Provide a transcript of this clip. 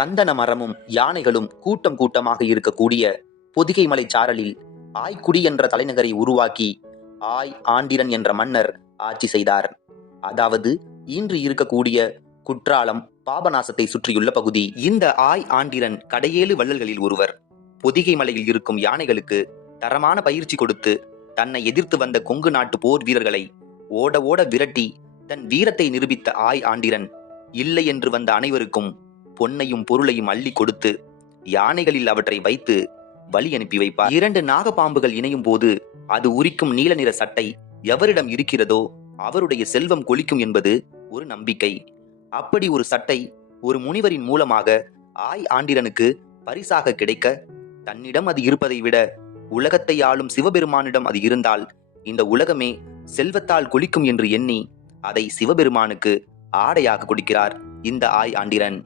சந்தன மரமும் யானைகளும் கூட்டம் கூட்டமாக இருக்கக்கூடிய பொதிகை மலை சாரலில் ஆய்க்குடி என்ற தலைநகரை உருவாக்கி ஆய் ஆண்டிரன் என்ற மன்னர் ஆட்சி செய்தார். அதாவது இன்று இருக்கக்கூடிய குற்றாலம், பாபநாசத்தை சுற்றியுள்ள பகுதி. இந்த ஆய் ஆண்டிரன் கடையேழு வள்ளல்களில் ஒருவர். பொதிகை மலையில் இருக்கும் யானைகளுக்கு தரமான பயிற்சி கொடுத்து தன்னை எதிர்த்து வந்த கொங்கு நாட்டு போர் வீரர்களை ஓட ஓட விரட்டி தன் வீரத்தை நிரூபித்த ஆய் ஆண்டிரன் இல்லை என்று வந்த அனைவருக்கும் பொன்னையும் பொருளையும் அள்ளி கொடுத்து யானைகளில் அவற்றை வைத்து வழி அனுப்பி வைப்பார். 2 நாகப்பாம்புகள் இணையும் போது அது உரிக்கும் நீல நிற சட்டை எவரிடம் இருக்கிறதோ அவருடைய செல்வம் கொளிக்கும் என்பது ஒரு நம்பிக்கை. அப்படி ஒரு சட்டை ஒரு முனிவரின் மூலமாக ஆய் ஆண்டிரனுக்கு பரிசாக கிடைக்க, தன்னிடம் அது இருப்பதை விட உலகத்தை ஆளும் சிவபெருமானிடம் அது இருந்தால் இந்த உலகமே செல்வத்தால் கொளிக்கும் என்று எண்ணி அதை சிவபெருமானுக்கு ஆடையாக கொடுக்கிறார் இந்த ஆய் ஆண்டிரன்.